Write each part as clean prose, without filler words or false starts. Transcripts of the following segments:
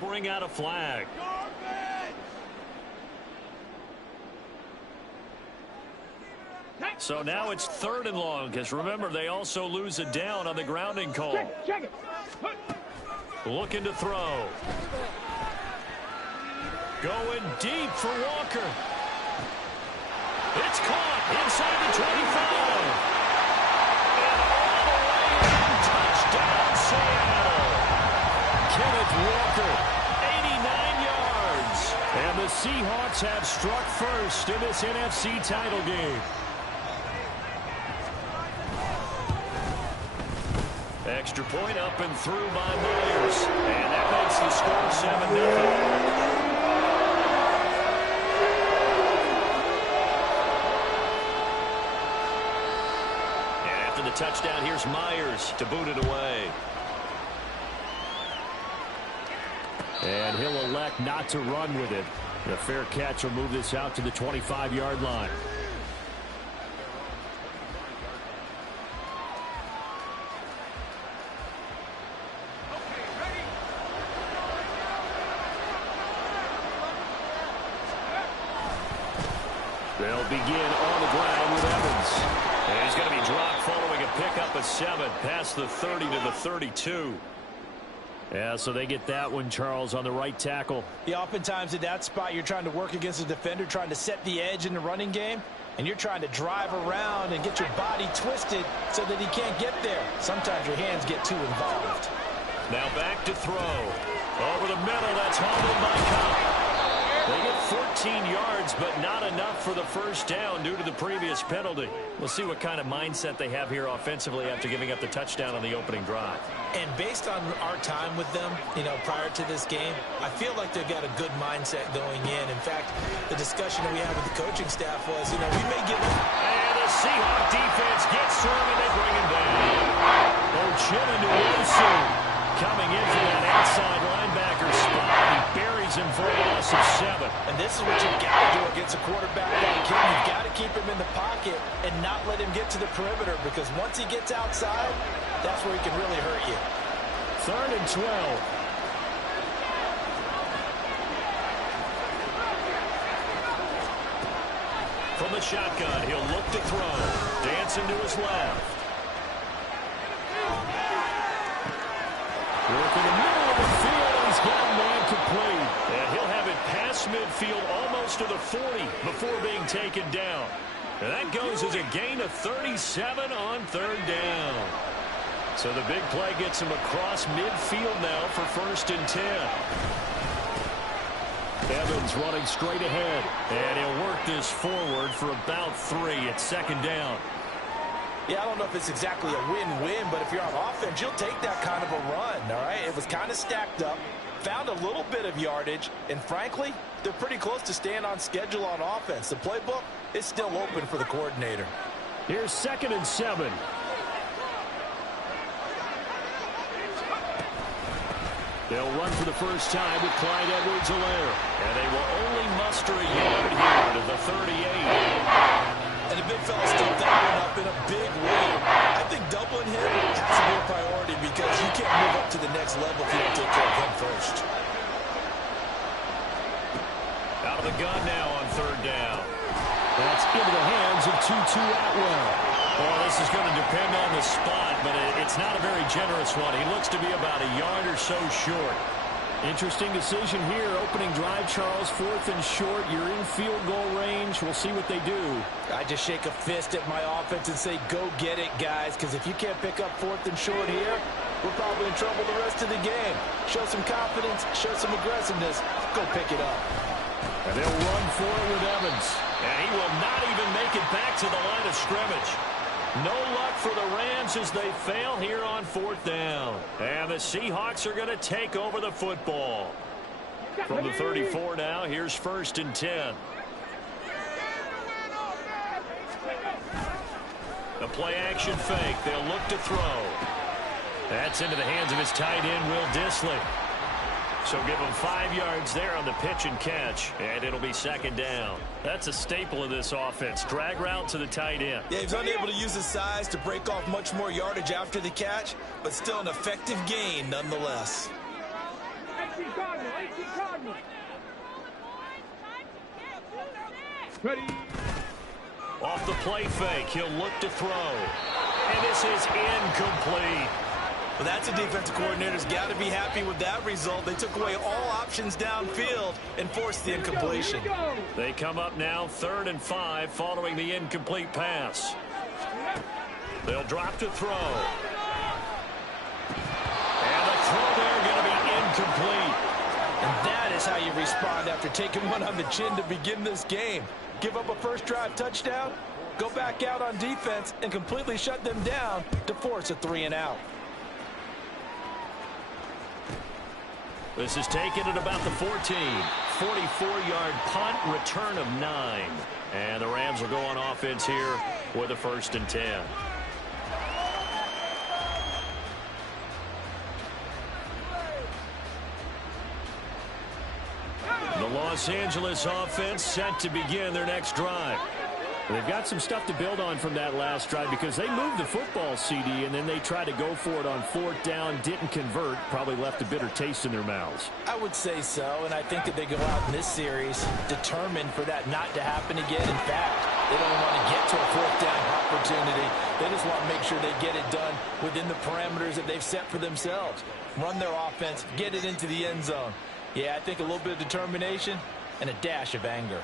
bring out a flag. So now it's 3rd and long, because remember, they also lose a down on the grounding call. Check it. Looking to throw. Going deep for Walker. It's caught inside the 25. And all the way in, touchdown Seattle. Kenneth Walker, 89 yards. And the Seahawks have struck first in this NFC title game. Extra point up and through by Myers. And that makes the score 7-0. The touchdown, here's Myers to boot it away. And he'll elect not to run with it. The fair catch will move this out to the 25-yard line. They'll begin on the ground with Evans. And he's going to be dropped following a pickup of 7 past the 30 to the 32. Yeah, so they get that one, Charles, on the right tackle. Yeah, oftentimes in that spot, you're trying to work against a defender, trying to set the edge in the running game, and you're trying to drive around and get your body twisted so that he can't get there. Sometimes your hands get too involved. Now back to throw. Over the middle, that's hauled in by Cobb. They get 14 yards, but not enough for the first down due to the previous penalty. We'll see what kind of mindset they have here offensively after giving up the touchdown on the opening drive. And based on our time with them, prior to this game, I feel like they've got a good mindset going in. In fact, the discussion that we had with the coaching staff was, we may give up. And the Seahawk defense gets to him, and they bring him down. Ochinoduosu coming in from that outside linebacker spot. He buries him for a loss of 7. And this is what you've got to do against a quarterback like him. You've got to keep him in the pocket and not let him get to the perimeter, because once he gets outside, that's where he can really hurt you. 3rd and 12. From the shotgun, he'll look to throw. Dancing to his left. Work in the middle of the field, and he's got a man complete. And he'll have it past midfield almost to the 40 before being taken down. And that goes as a gain of 37 on 3rd down. So the big play gets him across midfield now for 1st and 10. Evans running straight ahead. And he'll work this forward for about 3. It's 2nd down. Yeah, I don't know if it's exactly a win-win, but if you're on offense, you'll take that kind of a run, all right? It was kind of stacked up, found a little bit of yardage, and frankly, they're pretty close to staying on schedule on offense. The playbook is still open for the coordinator. Here's 2nd and 7. They'll run for the first time with Clyde Edwards-Helaire, and they will only muster a yard here to the 38. And the big fella stepped that one up in a big way. I think doubling him has to be a priority, because you can't move up to the next level if you don't take care of him first. Out of the gun now on 3rd down. That's into the hands of Tutu Atwell. Well, this is going to depend on the spot, but it's not a very generous one. He looks to be about a yard or so short. Interesting decision here. Opening drive, Charles, 4th and short. You're in field goal range. We'll see what they do. I just shake a fist at my offense and say, go get it, guys, because if you can't pick up 4th and short here, we're probably in trouble the rest of the game. Show some confidence, show some aggressiveness, go pick it up. And they'll run for it with Evans. And he will not even make it back to the line of scrimmage. No luck for the Rams as they fail here on 4th down. And the Seahawks are going to take over the football. From the 34 now, here's 1st and 10. The play action fake. They'll look to throw. That's into the hands of his tight end, Will Dissly. So give him 5 yards there on the pitch and catch, and it'll be 2nd down. That's a staple of this offense. Drag route to the tight end. Yeah, he's unable to use his size to break off much more yardage after the catch, but still an effective gain nonetheless. Ready. Off the play fake, he'll look to throw. And this is incomplete. Well, that's a defensive coordinator's got to be happy with that result. They took away all options downfield and forced the incompletion. They come up now 3rd and 5 following the incomplete pass. They'll drop to throw. And the throw there going to be incomplete. And that is how you respond after taking one on the chin to begin this game. Give up a first drive touchdown, go back out on defense, and completely shut them down to force a 3-and-out. This is taken at about the 14. 44-yard punt, return of 9. And the Rams will go on offense here with a 1st and 10. The Los Angeles offense set to begin their next drive. They've got some stuff to build on from that last drive because they moved the football, CD, and then they tried to go for it on 4th down, didn't convert, probably left a bitter taste in their mouths. I would say so, and I think that they go out in this series determined for that not to happen again. In fact, they don't want to get to a 4th down opportunity. They just want to make sure they get it done within the parameters that they've set for themselves. Run their offense, get it into the end zone. Yeah, I think a little bit of determination and a dash of anger.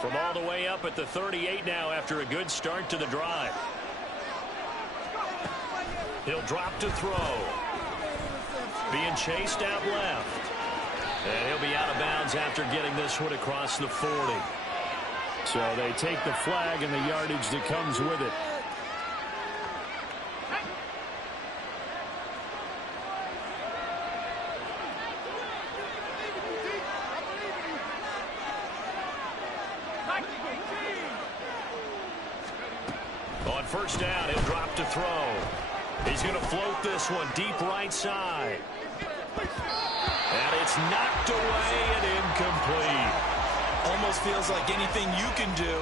From all the way up at the 38 now after a good start to the drive. He'll drop to throw. Being chased out left. And he'll be out of bounds after getting this one across the 40. So they take the flag and the yardage that comes with it. On 1st down, he'll drop to throw. He's going to float this one deep right side. And it's knocked away and incomplete. Almost feels like anything you can do,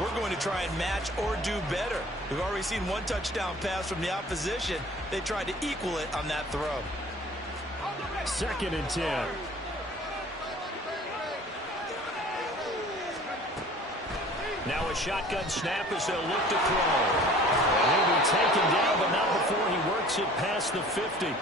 we're going to try and match or do better. We've already seen one touchdown pass from the opposition. They tried to equal it on that throw. 2nd and 10. Now a shotgun snap as they'll look to throw. And he'll be taken down, but not before he works it past the 50.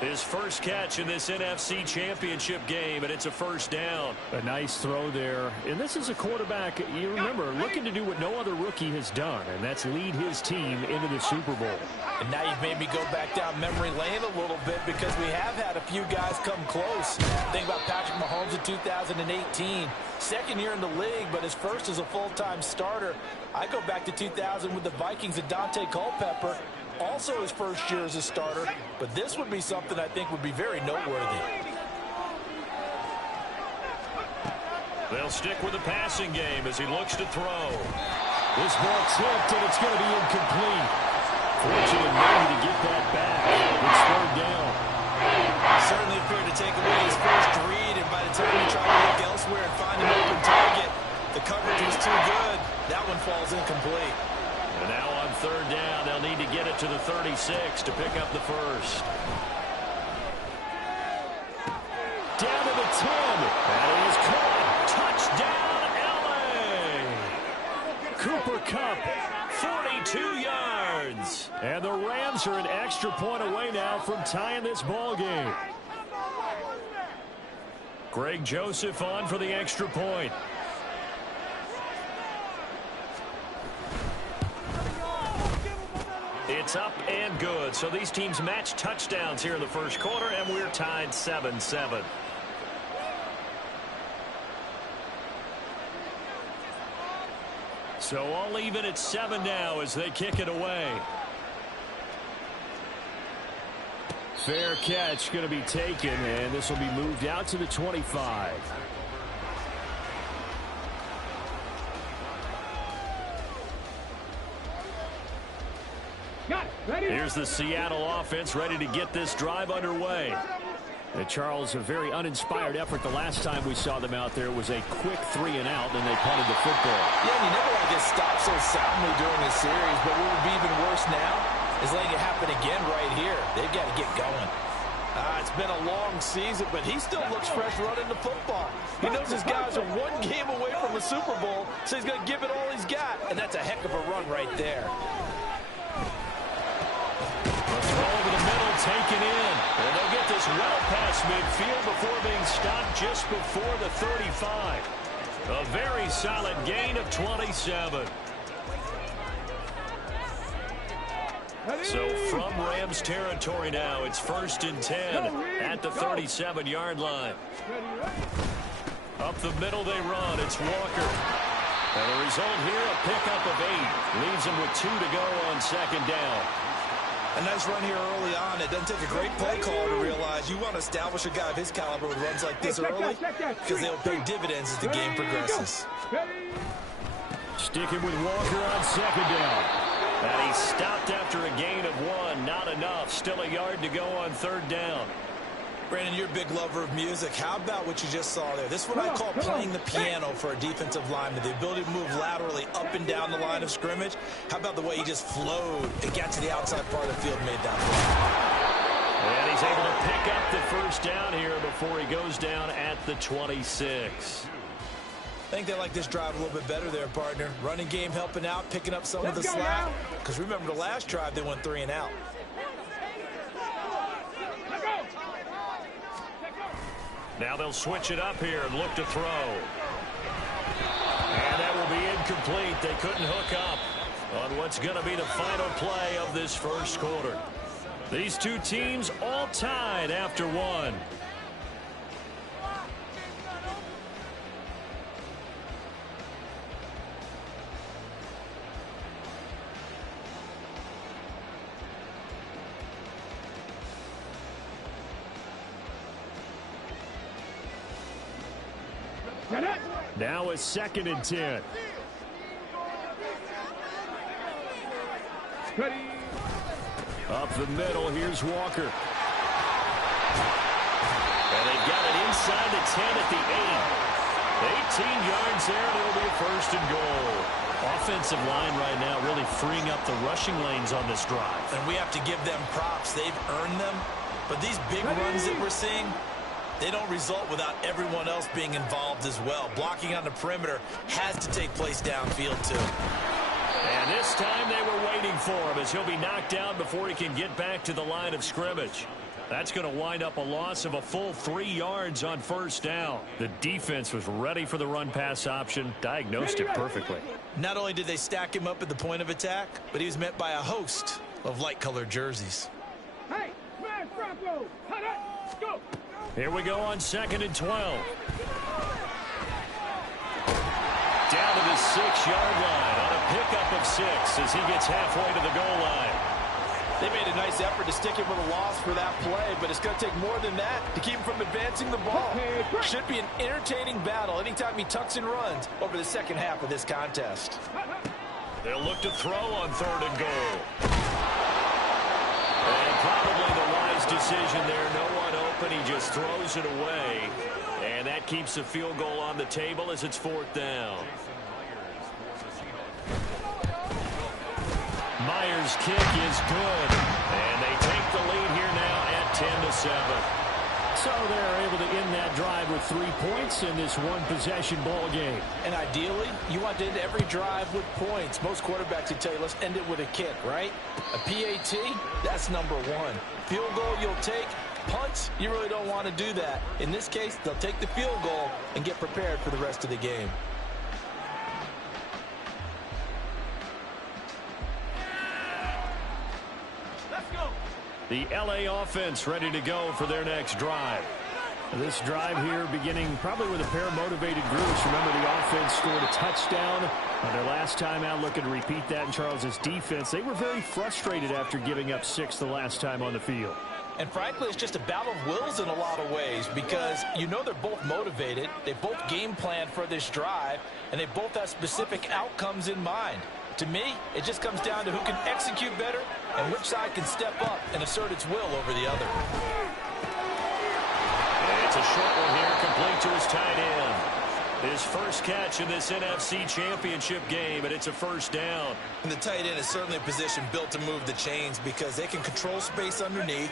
His first catch in this NFC Championship game, and it's a 1st down. A nice throw there. And this is a quarterback, you remember, looking to do what no other rookie has done, and that's lead his team into the Super Bowl. And now you've made me go back down memory lane a little bit because we have had a few guys come close. Think about Patrick Mahomes in 2018. 2nd year in the league, but his first as a full-time starter. I go back to 2000 with the Vikings and Dante Culpepper. Also his first year as a starter, but this would be something I think would be very noteworthy. They'll stick with the passing game as he looks to throw. This ball tipped, and it's going to be incomplete. Fortunate maybe to get that back. It's 3rd down. Certainly appeared to take away his first read, and by the time he tried to look elsewhere and find an open target, the coverage was too good. That one falls incomplete. And now on 3rd down, they'll need to get it to the 36 to pick up the 1st. Down to the 10. That is caught. Touchdown, L.A. Cooper Kupp, 42 yards. And the Rams are an extra point away now from tying this ball game. Greg Joseph on for the extra point. It's up and good. So these teams match touchdowns here in the 1st quarter, and we're tied 7-7. So all even at 7 now as they kick it away. Fair catch going to be taken, and this will be moved out to the 25. Here's the Seattle offense ready to get this drive underway. Charles, a very uninspired effort the last time we saw them out there. It was a quick 3-and-out, and they punted the football. Yeah, you never want to get stopped so soundly during this series, but what would be even worse now is letting it happen again right here. They've got to get going. It's been a long season, but he still looks fresh running the football. He knows his guys are one game away from a Super Bowl, so he's going to give it all he's got, and that's a heck of a run right there. The throw over the middle, taken in. And they'll get this well past midfield before being stopped just before the 35. A very solid gain of 27. So from Rams territory now, it's 1st and 10 at the 37-yard line. Up the middle they run. It's Walker. And the result here, a pickup of 8. Leaves him with 2 to go on 2nd down. A nice run here early on. It doesn't take a great play call to realize you want to establish a guy of his caliber with runs like this early because they'll pay dividends as the game progresses. Sticking with Walker on 2nd down. And he stopped after a gain of 1. Not enough. Still a yard to go on 3rd down. Brandon, you're a big lover of music. How about what you just saw there? This is what I call playing the piano for a defensive lineman. The ability to move laterally up and down the line of scrimmage. How about the way he just flowed and got to the outside part of the field and made that play? And he's able to pick up the 1st down here before he goes down at the 26. I think they like this drive a little bit better there, partner. Running game helping out, picking up some of the slack. Because remember the last drive, they went 3 and out. Now they'll switch it up here and look to throw. And that will be incomplete. They couldn't hook up on what's going to be the final play of this 1st quarter. These two teams all tied after 1. Now it's 2nd and 10. Up the middle, here's Walker. And they've got it inside the 10 at the 8. 18 yards there, and it'll be a 1st and goal. Offensive line right now really freeing up the rushing lanes on this drive. And we have to give them props. They've earned them. But these big runs that we're seeing, they don't result without everyone else being involved as well. Blocking on the perimeter has to take place downfield, too. And this time they were waiting for him as he'll be knocked down before he can get back to the line of scrimmage. That's going to wind up a loss of a full 3 yards on 1st down. The defense was ready for the run-pass option, diagnosed it perfectly. Not only did they stack him up at the point of attack, but he was met by a host of light-colored jerseys. Hey, smash Bronco! Go! Here we go on 2nd and 12. Down to the 6-yard line on a pickup of 6 as he gets halfway to the goal line. They made a nice effort to stick him with a loss for that play, but it's going to take more than that to keep him from advancing the ball. Should be an entertaining battle anytime he tucks and runs over the 2nd half of this contest. They'll look to throw on 3rd and goal. And probably the wise decision there. No one open. He just throws it away. And that keeps the field goal on the table as it's 4th down. Myers' kick is good. And they take the lead here now at 10-7. So they're able to end that drive with 3 points in this one-possession ball game. And ideally, you want to end every drive with points. Most quarterbacks would tell you, let's end it with a kick, right? A PAT, that's number 1. Field goal you'll take. Punts, you really don't want to do that. In this case, they'll take the field goal and get prepared for the rest of the game. The LA offense ready to go for their next drive. This drive here beginning probably with a pair of motivated groups. Remember, the offense scored a touchdown on their last time out. Looking to repeat that in Charles's defense. They were very frustrated after giving up 6 the last time on the field. And frankly, it's just a battle of wills in a lot of ways because you know they're both motivated. They both game plan for this drive, and they both have specific outcomes in mind. To me, it just comes down to who can execute better and which side can step up and assert its will over the other. And it's a short one here, complete to his tight end. His first catch in this NFC Championship game, and it's a 1st down. And the tight end is certainly a position built to move the chains because they can control space underneath.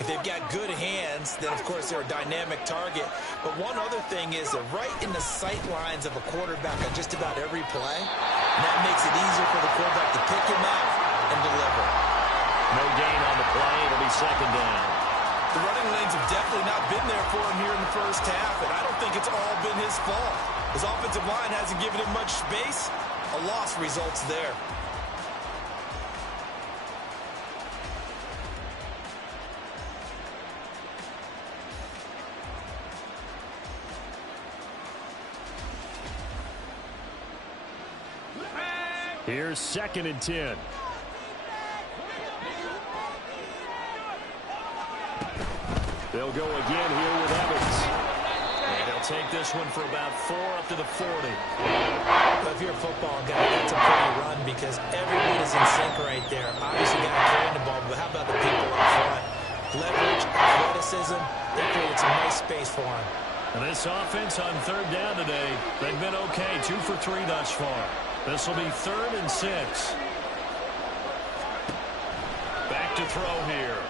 If they've got good hands, then, of course, they're a dynamic target. But one other thing is they're right in the sight lines of a quarterback on just about every play. And that makes it easier for the quarterback to pick him out and deliver. No gain on the play. It'll be second down. The running lanes have definitely not been there for him here in the first half, and I don't think it's all been his fault. His offensive line hasn't given him much space. A loss results there. Here's 2nd and 10. They'll go again here with Evans. And they'll take this one for about 4 up to the 40. But if you're a football guy, that's a pretty run because everyone is in sync right there. Obviously, got to carry the ball, but how about the people up front? Leverage, athleticism, they created some nice space for him. And this offense on 3rd down today, they've been okay. 2 for 3 thus far. This will be 3rd and 6. Back to throw here.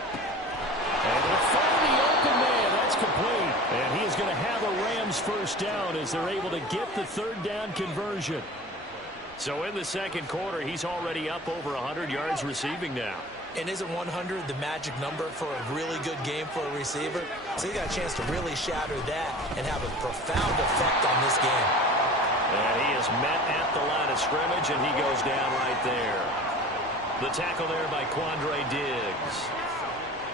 And they'll find the open man. That's complete. And he is going to have a Rams first down as they're able to get the 3rd down conversion. So in the second quarter, he's already up over 100 yards receiving now. And isn't 100 the magic number for a really good game for a receiver? So he got a chance to really shatter that and have a profound effect on this game. And he is met at the line of scrimmage, and he goes down right there. The tackle there by Quandre Diggs.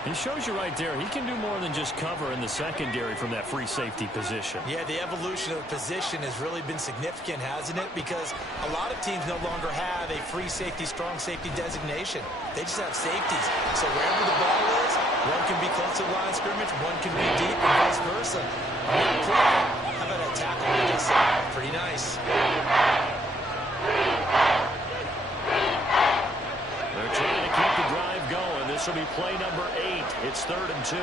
He shows you right there, he can do more than just cover in the secondary from that free safety position. Yeah, the evolution of the position has really been significant, hasn't it? Because a lot of teams no longer have a free safety, strong safety designation. They just have safeties. So wherever the ball is, one can be close to the line of scrimmage, one can be deep, and vice versa. On that play, how about that tackle we just saw? Pretty nice. They're trying to keep the drive going. This will be play number 8. It's 3rd and 2.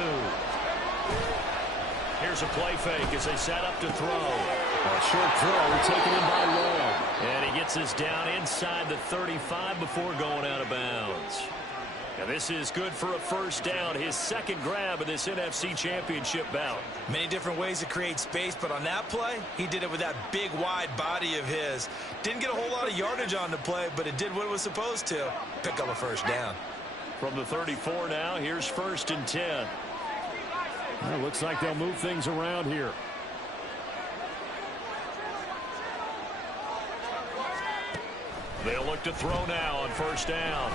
Here's a play fake as they set up to throw. A short throw taken in by Long. And he gets this down inside the 35 before going out of bounds. And this is good for a first down. His 2nd grab of this NFC Championship bout. Many different ways to create space, but on that play, he did it with that big, wide body of his. Didn't get a whole lot of yardage on the play, but it did what it was supposed to. Pick up a first down. From the 34 now, here's 1st and 10. Well, looks like they'll move things around here. They'll look to throw now on 1st down.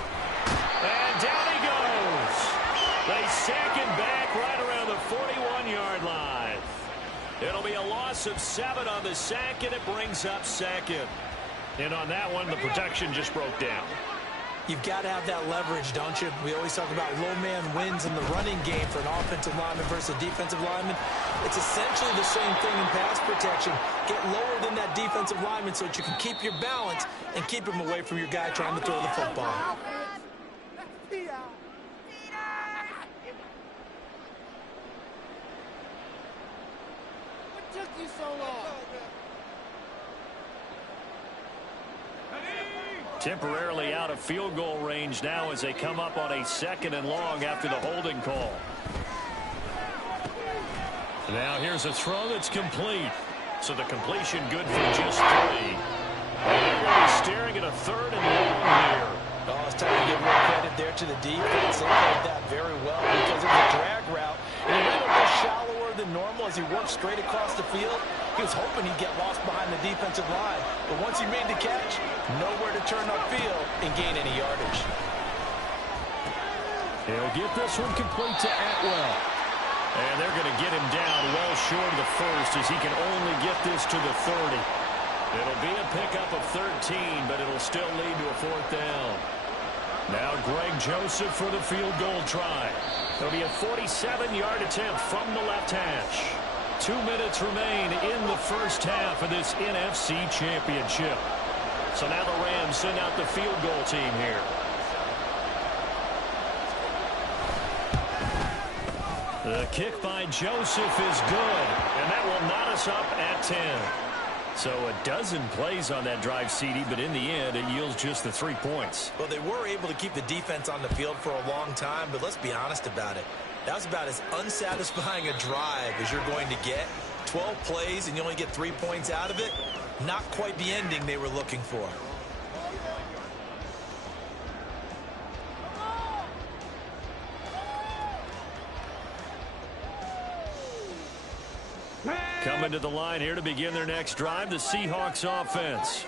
And down he goes. They sack him back right around the 41-yard line. It'll be a loss of 7 on the sack, and it brings up 2nd. And on that one, the protection just broke down. You've got to have that leverage, don't you? We always talk about low man wins in the running game for an offensive lineman versus a defensive lineman. It's essentially the same thing in pass protection. Get lower than that defensive lineman so that you can keep your balance and keep him away from your guy trying to throw the football. What took you so long? Temporarily out of field goal range now as they come up on a 2nd and long after the holding call. Now here's a throw that's complete. So the completion good for just 3. And they're going to be staring at a 3rd and long here. Oh, it's time to give more credit there to the defense. They played that very well because it was a drag route. And he went a little shallower than normal as he worked straight across the field. He was hoping he'd get lost behind the defensive line. But once he made the catch, nowhere to turn upfield and gain any yardage. He'll get this one complete to Atwell. And they're going to get him down well short of the 1st as he can only get this to the 30. It'll be a pickup of 13, but it'll still lead to a 4th down. Now Greg Joseph for the field goal try. It'll be a 47-yard attempt from the left hash. 2 minutes remain in the first half of this NFC Championship. So now the Rams send out the field goal team here. The kick by Joseph is good, and that will knot us up at 10. So a dozen plays on that drive, CD, but in the end, it yields just the 3 points. Well, they were able to keep the defense on the field for a long time, but let's be honest about it. That was about as unsatisfying a drive as you're going to get. 12 plays and you only get 3 points out of it. Not quite the ending they were looking for. Coming to the line here to begin their next drive, the Seahawks offense.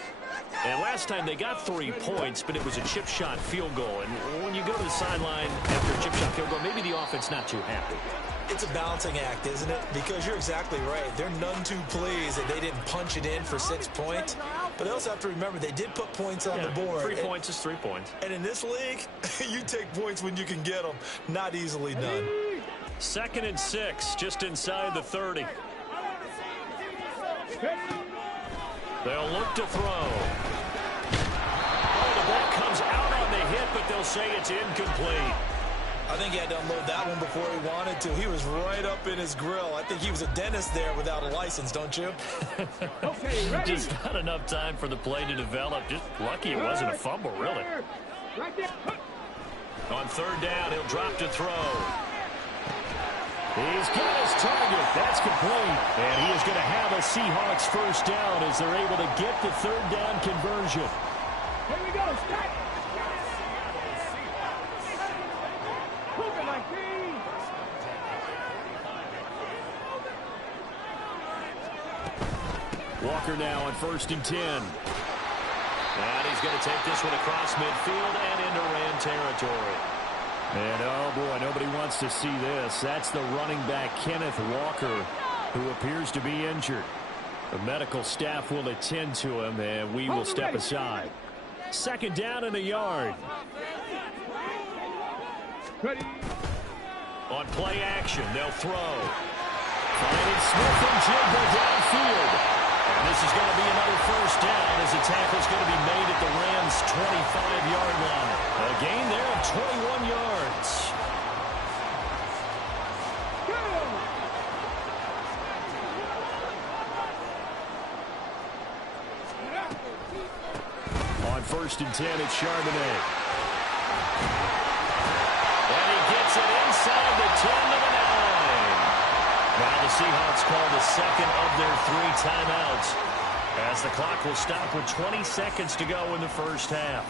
And last time they got 3 points, but it was a chip shot field goal. And when you go to the sideline after a chip shot field goal, maybe the offense not too happy. It's a balancing act, isn't it? Because you're exactly right. They're none too pleased that they didn't punch it in for 6 points. But they also have to remember they did put points on the board. 3 points is 3 points. And in this league, you take points when you can get them. Not easily done. 2nd and 6, just inside the 30. They'll look to throw. Oh, the ball comes out on the hit, but they'll say it's incomplete. I think he had to unload that one before he wanted to. He was right up in his grill. I think he was a dentist there without a license, don't you? Okay, ready? Just not enough time for the play to develop. Just lucky it wasn't a fumble, really. Right there. On 3rd down, he'll drop to throw. He's got his target. That's complete. And he is going to have a Seahawks first down as they're able to get the 3rd down conversion. Here we go. Start. Move it like this. Walker now on 1st and 10. And he's going to take this one across midfield and into Ram territory. And, oh, boy, nobody wants to see this. That's the running back, Kenneth Walker, who appears to be injured. The medical staff will attend to him, and we will step aside. 2nd down and a yard. Ready. On play action, they'll throw. Finding Smith and Jigba downfield. And this is going to be another first down as the tackle is going to be made at the Rams' 25-yard line. A gain there of 21 yards. Go. On 1st and 10, it's Charbonnet. And he gets it inside the 10 to the 9. Now the Seahawks call the 2nd of their 3 timeouts as the clock will stop with 20 seconds to go in the first half.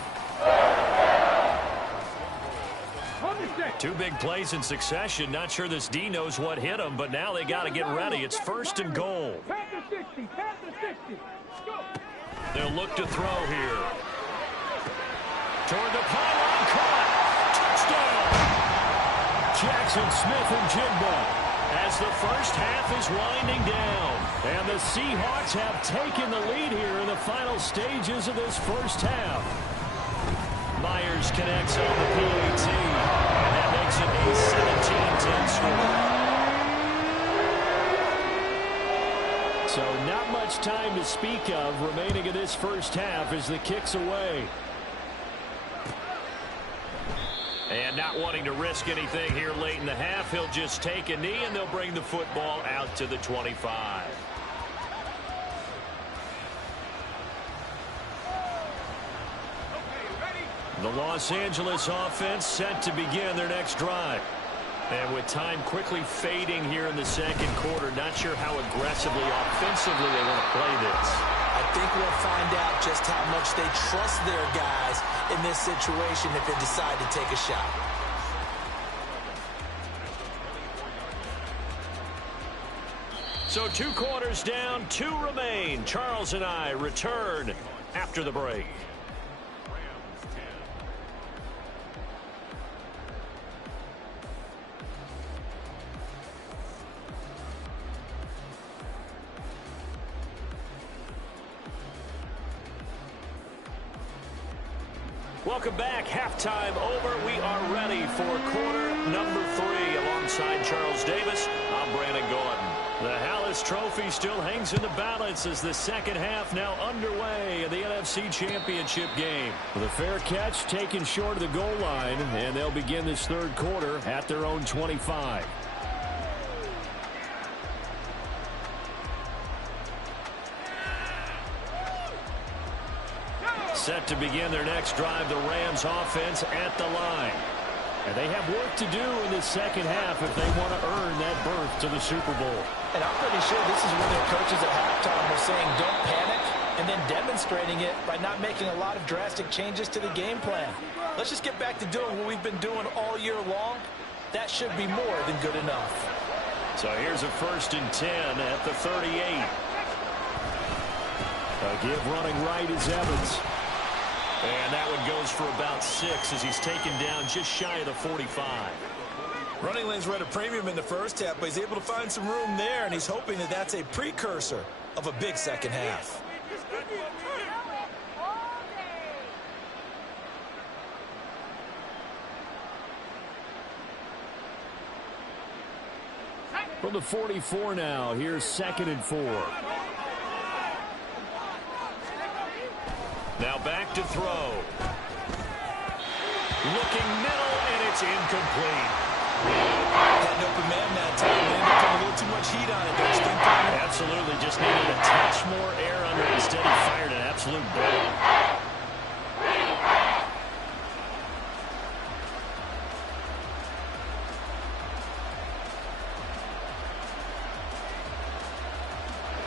2 big plays in succession. Not sure this D knows what hit him, but now they got to get ready. It's 1st and goal. Pass the 60. Pass the 60. Go. They'll look to throw here. Toward the pylon, caught. Touchdown. Jackson Smith and Jigba as the first half is winding down. And the Seahawks have taken the lead here in the final stages of this first half. Myers connects on the PAT. And that makes it a 17-10 score. So not much time to speak of remaining in this first half as the kick's away. And not wanting to risk anything here late in the half, he'll just take a knee and they'll bring the football out to the 25. The Los Angeles offense set to begin their next drive. And with time quickly fading here in the 2nd quarter, not sure how aggressively, offensively they want to play this. I think we'll find out just how much they trust their guys in this situation if they decide to take a shot. So 2 quarters down, 2 remain. Charles and I return after the break. Welcome back. Halftime over. We are ready for quarter number 3. Alongside Charles Davis, I'm Brandon Gordon. The Hallis Trophy still hangs in the balance as the 2nd half now underway in the NFC Championship game. The fair catch taken short of the goal line, and they'll begin this 3rd quarter at their own 25. Set to begin their next drive, the Rams offense at the line. And they have work to do in the second half if they want to earn that berth to the Super Bowl. And I'm pretty sure this is when their coaches at halftime were saying don't panic, and then demonstrating it by not making a lot of drastic changes to the game plan. Let's just get back to doing what we've been doing all year long. That should be more than good enough. So here's a 1st and 10 at the 38. A give running right is Evans. And that one goes for about 6 as he's taken down just shy of the 45. Running lanes were at a premium in the first half, but he's able to find some room there, and he's hoping that that's a precursor of a big second half. From the 44 now, here's 2nd and 4. Now back to throw. Looking middle, and it's incomplete. Had an open man that time. They ended up putting a little too much heat on it, don't you think, Connor? Absolutely. Just needed a touch more air under it. Instead, he fired an absolute bullet.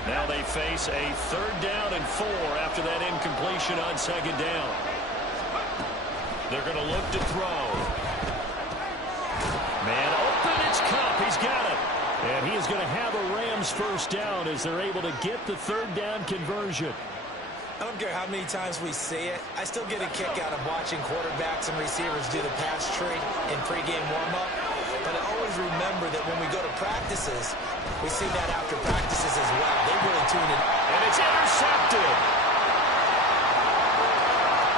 Now they face a 3rd down and 4 after that incompletion on 2nd down. They're going to look to throw. Man open, it's Cup. He's got it. And he is going to have a Rams 1st down as they're able to get the 3rd down conversion. I don't care how many times we say it. I still get a kick out of watching quarterbacks and receivers do the pass tree in pregame warm-up. But I always remember that when we go to practices, we see that after practices as well. They really tune it. And it's intercepted.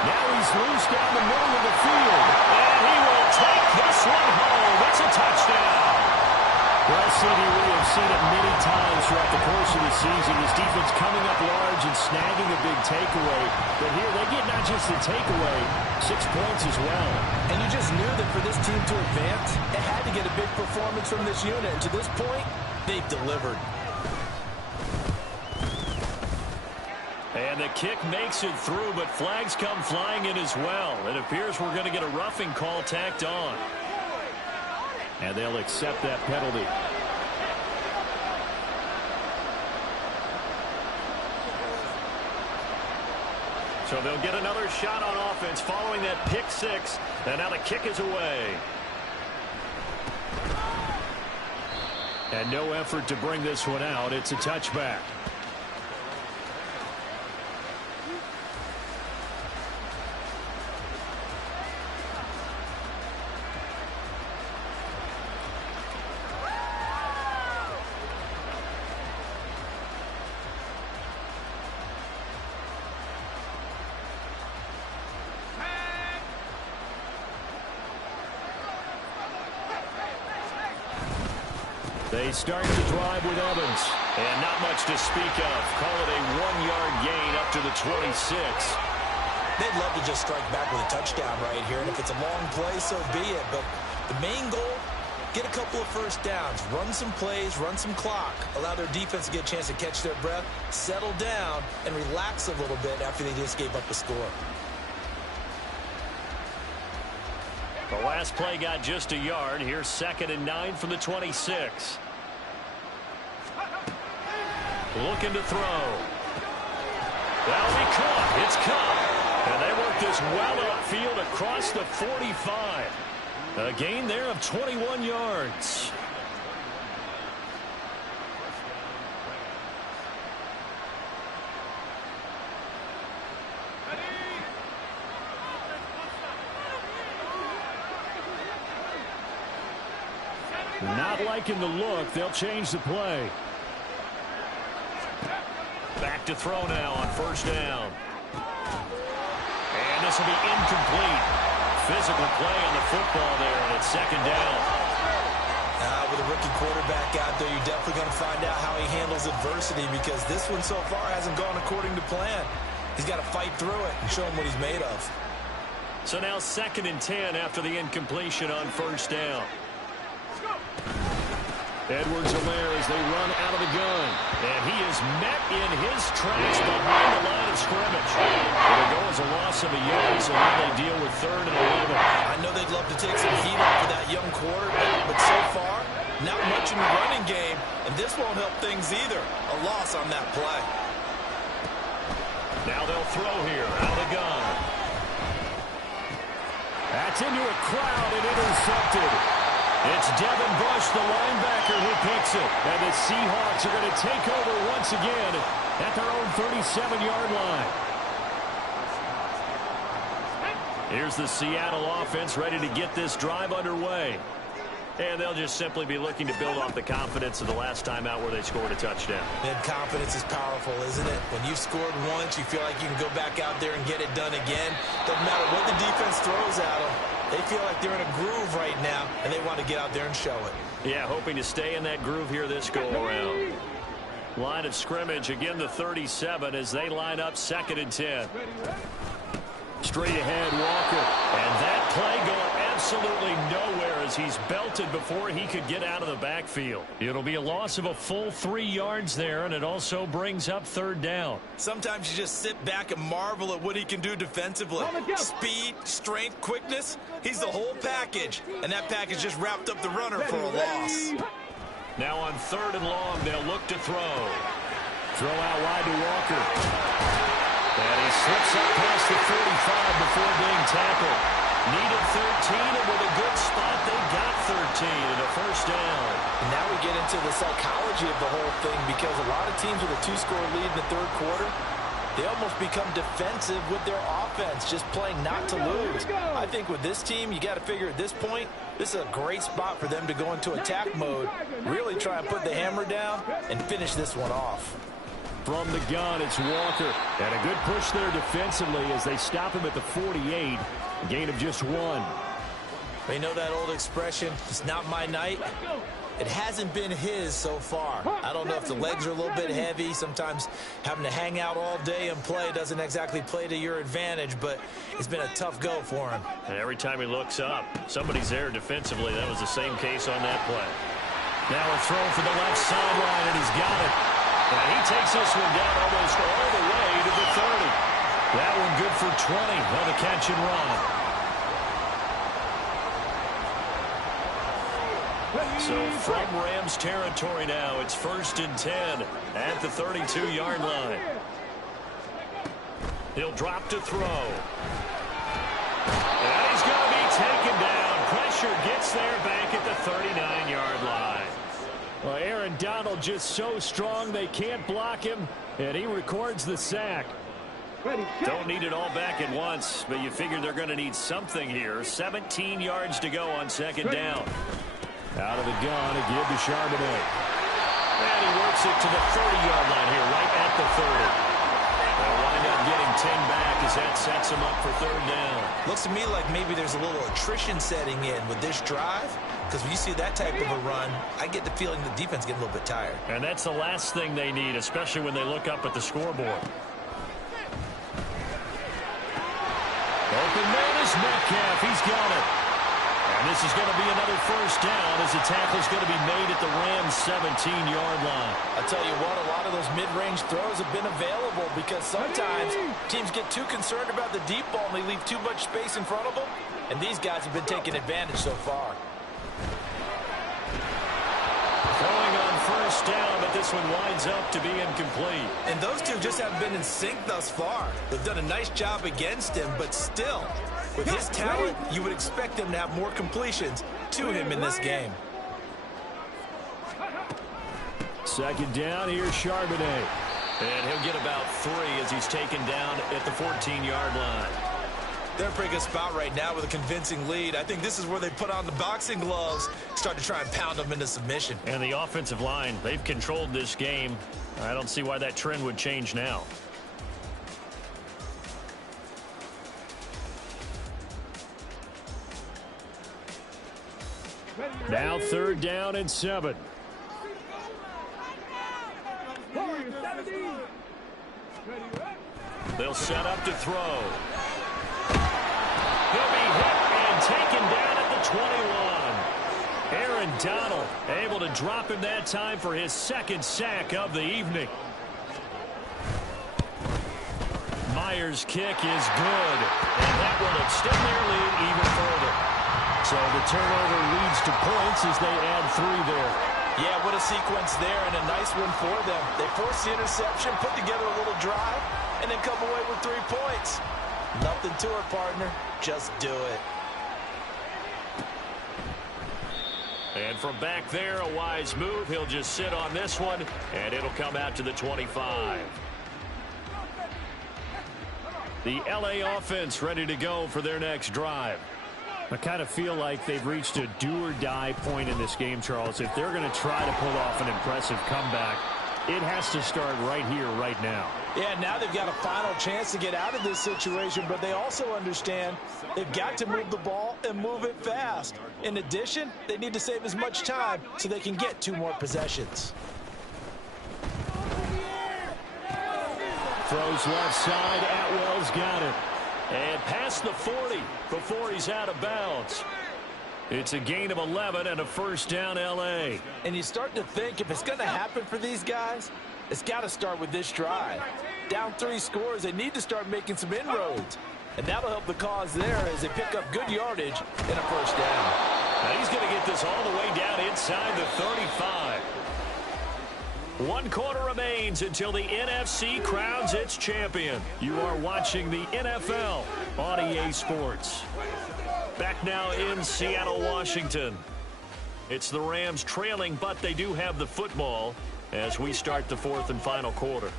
Now he's loose down the middle of the field. And he will take this one home. It's a touchdown. Well, CD, we have seen it many times throughout the course of the season. This defense coming up large and snagging a big takeaway. But here they get not just the takeaway, 6 points as well. And you just knew that for this team to advance, it had to get a big performance from this unit. And to this point, they've delivered. And the kick makes it through, but flags come flying in as well. It appears we're going to get a roughing call tacked on. And they'll accept that penalty. So they'll get another shot on offense following that pick 6. And now the kick is away. And no effort to bring this one out. It's a touchback. They start the drive with Evans. And not much to speak of. Call it a 1-yard gain up to the 26. They'd love to just strike back with a touchdown right here. And if it's a long play, so be it. But the main goal, get a couple of 1st downs. Run some plays, run some clock. Allow their defense to get a chance to catch their breath, settle down, and relax a little bit after they just gave up a score. The last play got just a yard. Here's 2nd and 9 from the 26. Looking to throw. That'll be caught. It's caught. And they work this well upfield across the 45. A gain there of 21 yards. Not liking the look. They'll change the play. Back to throw now on 1st down. And this will be incomplete. Physical play on the football there, and it's 2nd down. With a rookie quarterback out there, you're definitely going to find out how he handles adversity, because this one so far hasn't gone according to plan. He's got to fight through it and show him what he's made of. So now 2nd and 10 after the incompletion on 1st down. Edwards-Helaire as they run out of the gun. And he is met in his tracks behind the line of scrimmage. It'll go as a loss of a yard, so now they deal with 3rd and 11. I know they'd love to take some heat off of that young quarterback, but so far, not much in the running game, and this won't help things either. A loss on that play. Now they'll throw here out of the gun. That's into a crowd and intercepted. It's Devin Bush, the linebacker, who picks it. And the Seahawks are going to take over once again at their own 37-yard line. Here's the Seattle offense ready to get this drive underway. And they'll just simply be looking to build off the confidence of the last time out where they scored a touchdown. And confidence is powerful, isn't it? When you've scored once, you feel like you can go back out there and get it done again. Doesn't matter what the defense throws at them. They feel like they're in a groove right now, and they want to get out there and show it. Yeah, hoping to stay in that groove here this go-around. Line of scrimmage, again the 37 as they line up 2nd and 10. Straight ahead, Walker. And that play going absolutely nowhere as he's belted before he could get out of the backfield. It'll be a loss of a full 3 yards there, and it also brings up 3rd down. Sometimes you just sit back and marvel at what he can do defensively. Speed, strength, quickness. He's the whole package. And that package just wrapped up the runner for a loss. Now on 3rd and long, they'll look to throw. Throw out wide to Walker. And he slips up past the 45 before being tackled. Needed 13, and with a good spot, they got 13 and a 1st down. And now we get into the psychology of the whole thing because a lot of teams with a 2-score lead in the 3rd quarter, they almost become defensive with their offense, just playing not to lose. I think with this team, you got to figure at this point, this is a great spot for them to go into attack mode, really try and put the hammer down and finish this one off. From the gun, it's Walker. And a good push there defensively as they stop him at the 48. A gain of just 1. You know that old expression, it's not my night? It hasn't been his so far. I don't know if the legs are a little bit heavy. Sometimes having to hang out all day and play doesn't exactly play to your advantage, but it's been a tough go for him. And every time he looks up, somebody's there defensively. That was the same case on that play. Now a throw for the left sideline, and he's got it. And he takes this one down almost all the way to the 30. That one good for 20 on the catch and run. So from Rams territory now, it's 1st and 10 at the 32-yard line. He'll drop to throw. And he's going to be taken down. Pressure gets there back at the 39-yard line. Well, Aaron Donald just so strong they can't block him, and he records the sack. Don't need it all back at once, but you figure they're going to need something here. 17 yards to go on 2nd down. Out of the gun, a give to Charbonnet. And he works it to the 30-yard line here, right at the 30. They'll wind up getting 10 back as that sets him up for 3rd down. Looks to me like maybe there's a little attrition setting in with this drive, because when you see that type of a run, I get the feeling the defense getting a little bit tired. And that's the last thing they need, especially when they look up at the scoreboard. Open man is Metcalf. He's got it. And this is going to be another 1st down as the tackle is going to be made at the Rams' 17-yard line. I tell you what, a lot of those mid-range throws have been available because sometimes teams get too concerned about the deep ball and they leave too much space in front of them. And these guys have been taking advantage so far. Throwing on 1st down, but this one winds up to be incomplete. And those two just haven't been in sync thus far. They've done a nice job against him, but still, with his talent, you would expect them to have more completions to him in this game. 2nd down, here's Charbonnet. And he'll get about 3 as he's taken down at the 14-yard line. They're in a pretty good spot right now with a convincing lead. I think this is where they put on the boxing gloves, start to try and pound them into submission. And the offensive line, they've controlled this game. I don't see why that trend would change now. Now 3rd down and 7. They'll set up to throw. He'll be hit and taken down at the 21. Aaron and Donald able to drop him that time for his second sack of the evening. Myers' kick is good, and that will extend their lead even further. So the turnover leads to points as they add 3 there. Yeah, what a sequence there, and a nice one for them. They force the interception, put together a little drive, and then come away with 3 points. Nothing to it, partner. Just do it. And from back there, a wise move. He'll just sit on this one, and it'll come out to the 25. The LA offense ready to go for their next drive. I kind of feel like they've reached a do-or-die point in this game, Charles. If they're going to try to pull off an impressive comeback, it has to start right here, right now. Yeah, now they've got a final chance to get out of this situation, but they also understand they've got to move the ball and move it fast. In addition, they need to save as much time so they can get 2 more possessions. Throws left side. Atwell's got it. And past the 40 before he's out of bounds. It's a gain of 11 and a first down L.A. And you start to think if it's going to happen for these guys, it's got to start with this drive. Down 3 scores, they need to start making some inroads. And that'll help the cause there as they pick up good yardage and a first down. Now he's going to get this all the way down inside the 35. 1 quarter remains until the NFC crowns its champion. You are watching the NFL on EA Sports. Back now in Seattle, Washington. It's the Rams trailing, but they do have the football as we start the 4th and final quarter.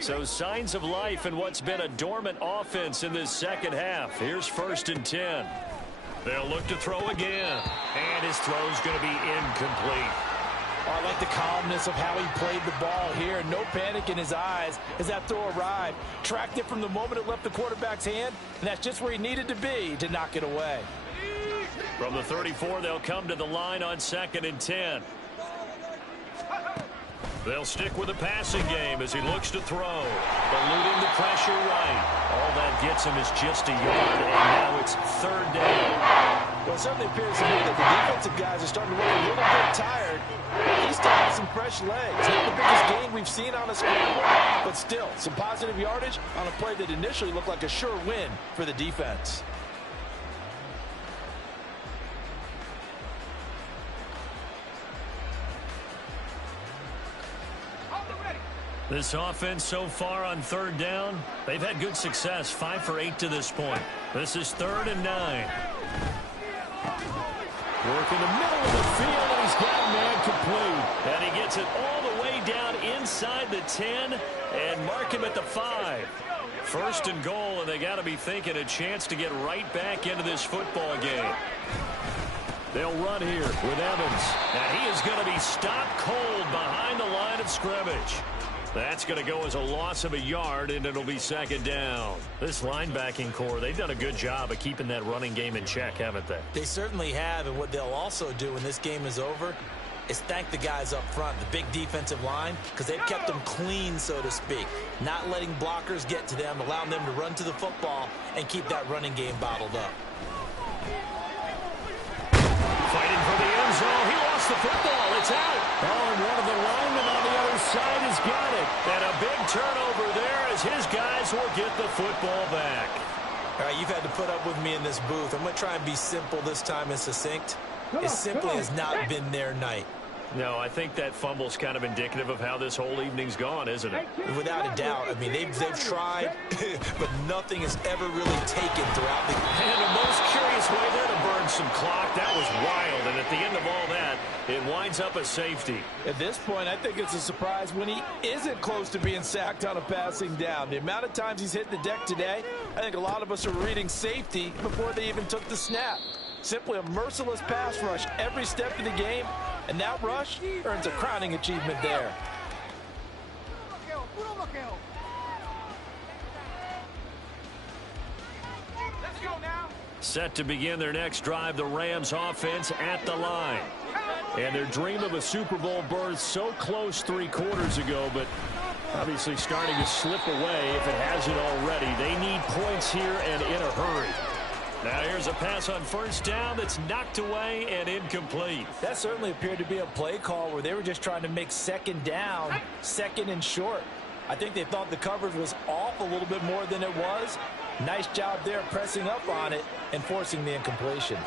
So signs of life in what's been a dormant offense in this second half. Here's 1st and 10. They'll look to throw again. And his throw's going to be incomplete. Oh, I like the calmness of how he played the ball here. No panic in his eyes as that throw arrived. Tracked it from the moment it left the quarterback's hand, and that's just where he needed to be to knock it away. From the 34, they'll come to the line on 2nd and 10. They'll stick with the passing game as he looks to throw. Eluding the pressure right. All that gets him is just a yard, and now it's 3rd down. Well, it certainly appears to me that the defensive guys are starting to look a little bit tired. He still has some fresh legs. Not the biggest gain we've seen on a scramble, but still, some positive yardage on a play that initially looked like a sure win for the defense. This offense so far on 3rd down, they've had good success, 5 for 8 to this point. This is 3rd and 9. Work in the middle of the field, and he's got a man complete. And he gets it all the way down inside the 10 and mark him at the 5. 1st and goal, and they got to be thinking a chance to get right back into this football game. They'll run here with Evans. And he is going to be stopped cold behind the line of scrimmage. That's going to go as a loss of a yard, and it'll be 2nd down. This linebacking core, they've done a good job of keeping that running game in check, haven't they? They certainly have, and what they'll also do when this game is over is thank the guys up front, the big defensive line, because they've kept them clean, so to speak. Not letting blockers get to them, allowing them to run to the football and keep that running game bottled up. Fighting for the end zone. He lost the football. It's out. Oh, and one of the linemen on the other side has got it. And a big turnover there as his guys will get the football back. All right, you've had to put up with me in this booth. I'm going to try and be simple this time and succinct. It simply has not been their night. No, I think that fumble's kind of indicative of how this whole evening's gone, isn't it? Without a doubt. I mean, they've tried, but nothing has ever really taken throughout the game. And the most curious way there to burn some clock. That was wild. And at the end of all that, it winds up a safety. At this point, I think it's a surprise when he isn't close to being sacked on a passing down. The amount of times he's hit the deck today, I think a lot of us are reading safety before they even took the snap. Simply a merciless pass rush every step of the game, and that rush earns a crowning achievement there. Let's go now. Set to begin their next drive, the Rams offense at the line. And their dream of a Super Bowl berth so close 3 quarters ago, but Obviously starting to slip away if it hasn't already. They need points here and in a hurry. Now here's a pass on first down that's knocked away and incomplete. That certainly appeared to be a play call where they were just trying to make second down, second and short. I think they thought the coverage was off a little bit more than it was. Nice job there pressing up on it and forcing the incompletion.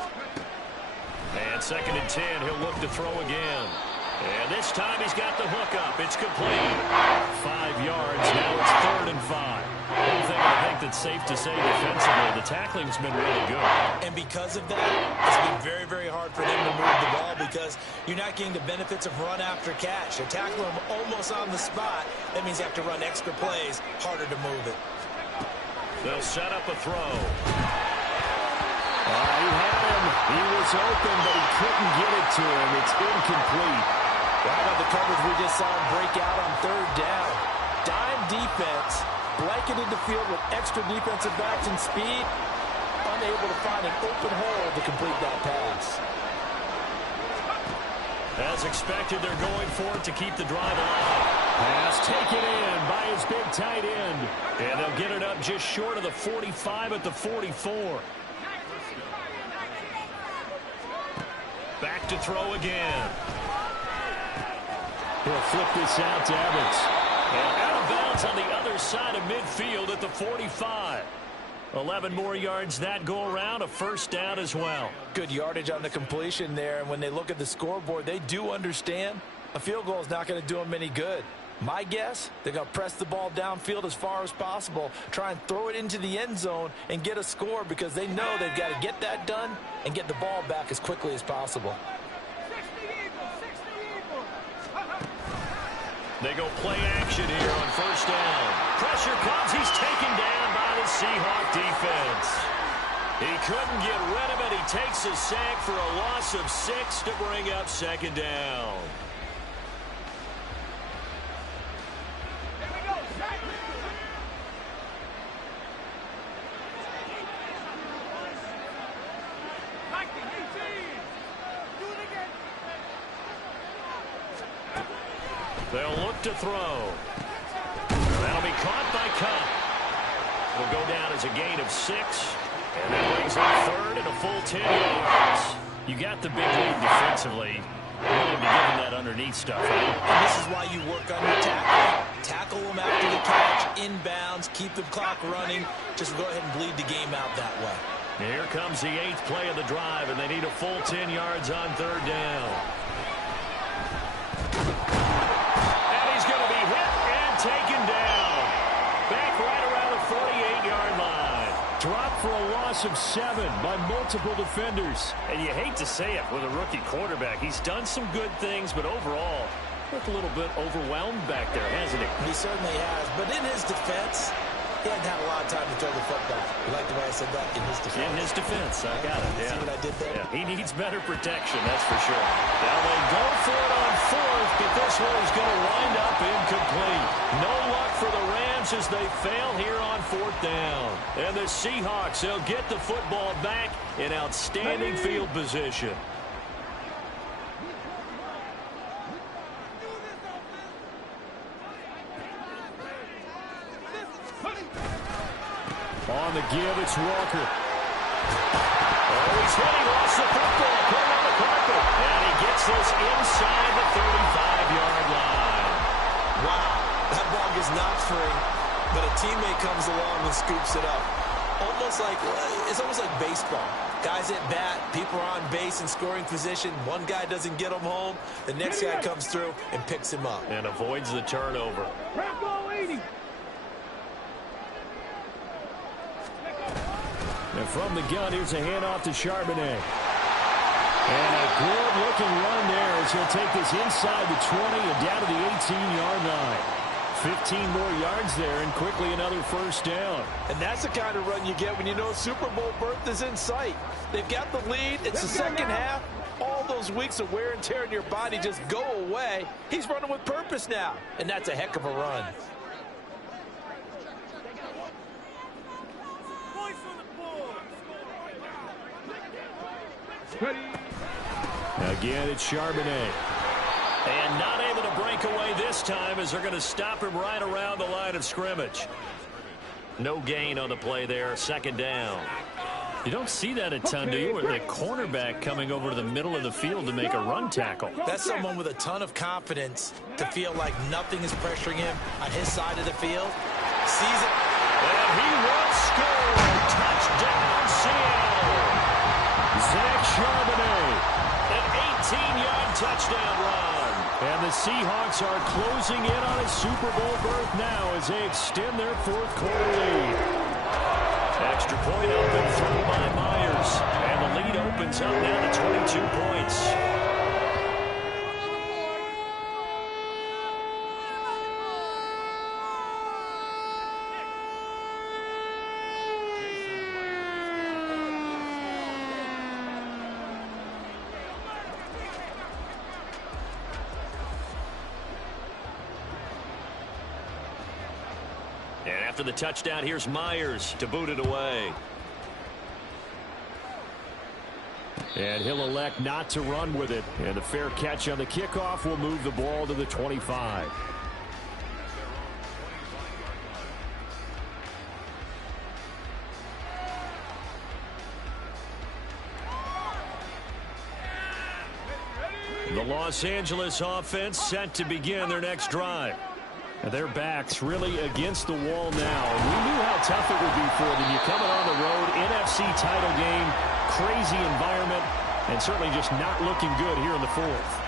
And 2nd and 10, he'll look to throw again. And this time he's got the hook up. It's complete. 5 yards. Now it's 3rd and 5. One thing I think that's safe to say defensively, the tackling's been really good. And because of that, it's been very, very hard for them to move the ball because you're not getting the benefits of run after catch. They're tackling them almost on the spot. That means you have to run extra plays, harder to move it. They'll set up a throw. He had him. He was open, but he couldn't get it to him. It's incomplete. Right on the coverage, we just saw him break out on 3rd down. Dime defense, blanketed the field with extra defensive backs and speed, unable to find an open hole to complete that pass. As expected, they're going for it to keep the drive alive. Pass taken in by his big tight end. And they'll get it up just short of the 45 at the 44. Back to throw again. He'll flip this out to Evans. And out of bounds on the other side of midfield at the 45. 11 more yards that go around, a first down as well. Good yardage on the completion there, and when they look at the scoreboard, they do understand a field goal is not going to do them any good. My guess, they're going to press the ball downfield as far as possible, try and throw it into the end zone and get a score because they know they've got to get that done and get the ball back as quickly as possible. They go play action here on first down. Pressure comes. He's taken down by the Seahawk defense. He couldn't get rid of it. He takes a sack for a loss of 6 to bring up 2nd down. They'll look to throw. That'll be caught by Cup. It'll go down as a gain of 6. And that brings up 3rd and a full 10 yards. You got the big lead defensively. Willing to give him that underneath stuff. Right? And this is why you work on your tackle. Tackle them after the catch, inbounds, keep the clock running. Just go ahead and bleed the game out that way. Here comes the 8th play of the drive, and they need a full 10 yards on 3rd down. Taken down. Back right around the 48-yard line. Dropped for a loss of 7 by multiple defenders. And you hate to say it with a rookie quarterback. He's done some good things, but overall, looked a little bit overwhelmed back there, hasn't he? He certainly has. But in his defense, he hadn't had a lot of time to throw the football. You like the way I said that? In his defense. In his defense. I got it. Yeah. See what I did there? Yeah. He needs better protection, that's for sure. Now they go for it on 4th, but this one is going to wind up incomplete. No luck for the Rams as they fail here on 4th down. And the Seahawks, they'll get the football back in outstanding field position. On the give, it's Walker. Oh, he's hit. He lost the football. Put it on the carpet. And he gets this inside the 35-yard line. Wow. That ball gets knocked free, but a teammate comes along and scoops it up. It's almost like baseball. Guys at bat, people are on base in scoring position. One guy doesn't get him home. The next guy comes through and picks him up. And avoids the turnover. And from the gun, here's a handoff to Charbonnet. And a good-looking run there as he'll take this inside the 20 and down to the 18-yard line. 15 more yards there and quickly another first down. And that's the kind of run you get when you know Super Bowl berth is in sight. They've got the lead. It's the second half. All those weeks of wear and tear in your body just go away. He's running with purpose now, and that's a heck of a run. Again, it's Charbonnet. And not able to break breakaway this time as they're going to stop him right around the line of scrimmage. No gain on the play there, second down. You don't see that a ton, do you? With a cornerback coming over to the middle of the field to make a run tackle. That's someone with a ton of confidence to feel like nothing is pressuring him on his side of the field. Sees it. And he will score. Touchdown, Seattle. Zach Charbonnet, an 18-yard touchdown run. And the Seahawks are closing in on a Super Bowl berth now as they extend their fourth quarter lead. Extra point up and through by Myers. And the lead opens up now to 22 points. And after the touchdown, here's Myers to boot it away. And he'll elect not to run with it. And the fair catch on the kickoff will move the ball to the 25. The Los Angeles offense set to begin their next drive. Their backs really against the wall now. And we knew how tough it would be for them. You're coming on the road, NFC title game, crazy environment, and certainly just not looking good here in the fourth.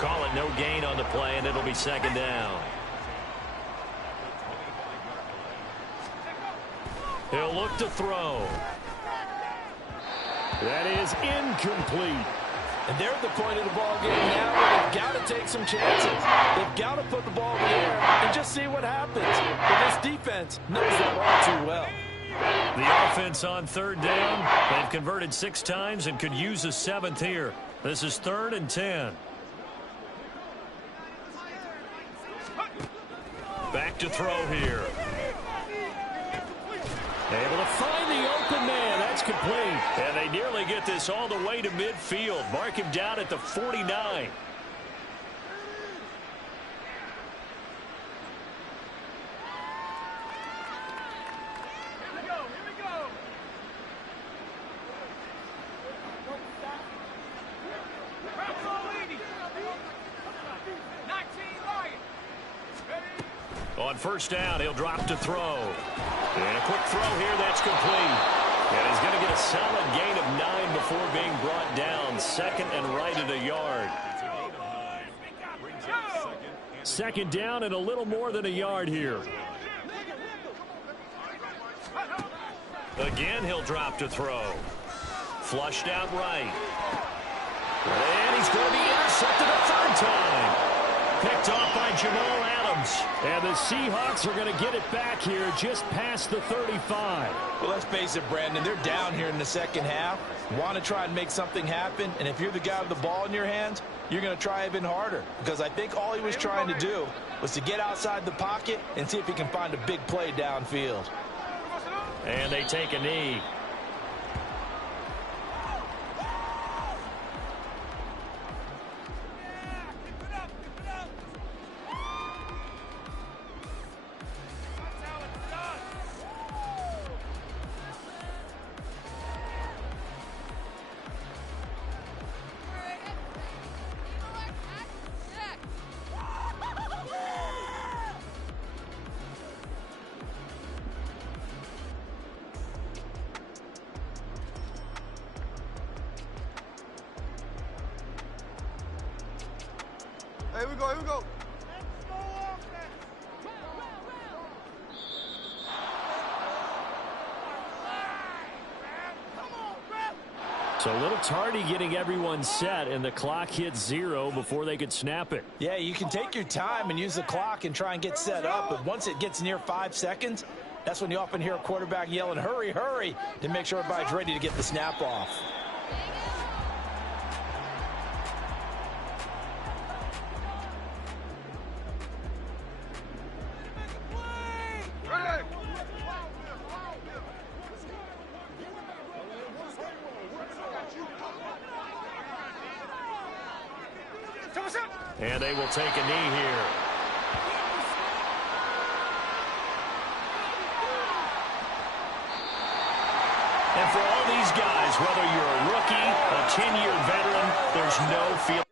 Call it no gain on the play, and it'll be second down. He'll look to throw. That is incomplete. And they're at the point of the ball game now where they've got to take some chances. They've got to put the ball in the air and just see what happens. But this defense knows that all too well. The offense on third down. They've converted 6 times and could use a 7th here. This is 3rd and 10. Back to throw here. Able to find the open man. That's complete. And they nearly get this all the way to midfield. Mark him down at the 49. On first down, he'll drop to throw. And a quick throw here, that's complete. And he's going to get a solid gain of 9 before being brought down. 2nd and right at a yard. Second down and a little more than a yard here. Again, he'll drop to throw. Flushed out right. And he's going to be intercepted a 3rd time. Picked off by Jamal Adams. And the Seahawks are going to get it back here just past the 35. Well, let's face it, Brandon. They're down here in the second half. Want to try and make something happen. And if you're the guy with the ball in your hands, you're going to try even harder. Because I think all he was trying to do was to get outside the pocket and see if he can find a big play downfield. And they take a knee. Here we go, here we go. So a little tardy getting everyone set, and the clock hits 0 before they could snap it. Yeah, you can take your time and use the clock and try and get set up, but once it gets near 5 seconds, that's when you often hear a quarterback yelling, hurry, hurry, to make sure everybody's ready to get the snap off. And they will take a knee here. And for all these guys, whether you're a rookie, a 10-year veteran, there's no feeling.